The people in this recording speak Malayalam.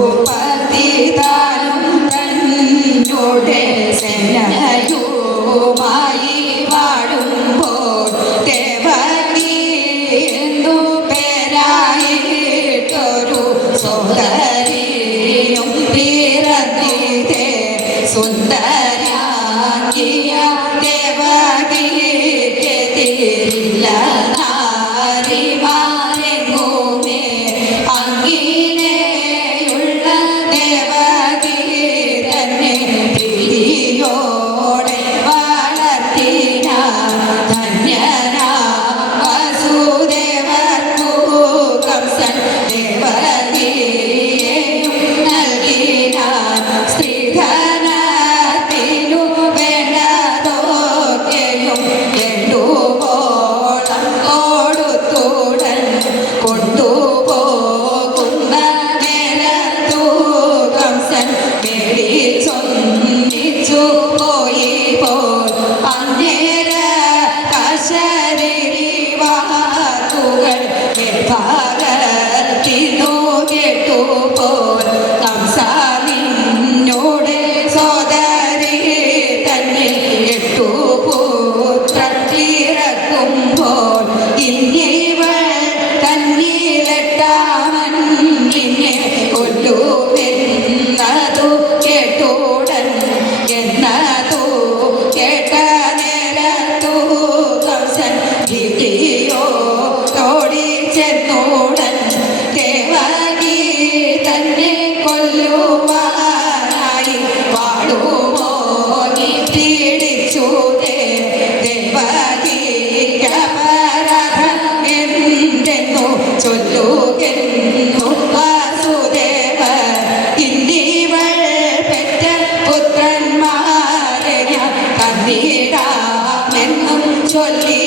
സഭൂപതിതാനും തന്നോടെ സെനയുമായി വാഴുമ്പോൾ ദേവകി എന്നു പേരായിട്ടൊരു സോദരിയും പിറന്നിതേ സുന്ദരാംഗിയ ദേവകിക്കെതിരില്ല നാരിമാരെങ്ങുമേ അങ്ങിനെയുള്ള ദേവകി തന്നെ പ്രീതിയോടെ വളർത്തിന ധന്യനാ വസുദേവർക്കു കംസൻ ദേവകിയെയും നൽകിന സ്ത്രീധനത്തിനു വേണ്ടതൊക്കെയും വേണ്ടുവോളം കൊടുത്തുടൻ കൊണ്ടുപോകുന്ന നേരത്തു കംസൻ പേടിച്ചൊന്നിച്ചു പോയി പോൽ അന്നേര കശരീരി വാക്കുകൾ ഭാഗത്തിനു കേട്ടുപോൽ കംസ നിന്നോട് സോദരി തന്നെ 8 പുത്രൻ ഇറക്കുമ്പോൾ ഇന്നിവൾ തന്നിലെട്ടാമൻ നിന്നെ കൊല്ലുമെന്നതു കേട്ടുടൻ എന്നതു കേട്ട നേരത്തു കംസൻ ഭീതിയോടി ചെന്നോടൻ ദേവകി തന്നെ കൊല്ലുവാനായി വാളുമോങ്ങി പീഡിച്ചു ദേവകിക്കപരാധം എന്തെന്നു ചൊല്ലുകെന്നു വാസുദേവ ഇന്നിവൾ പെറ്റ പുത്രന്മാരെ ഞാൻ തന്നിടാമെന്നും ചൊല്ലി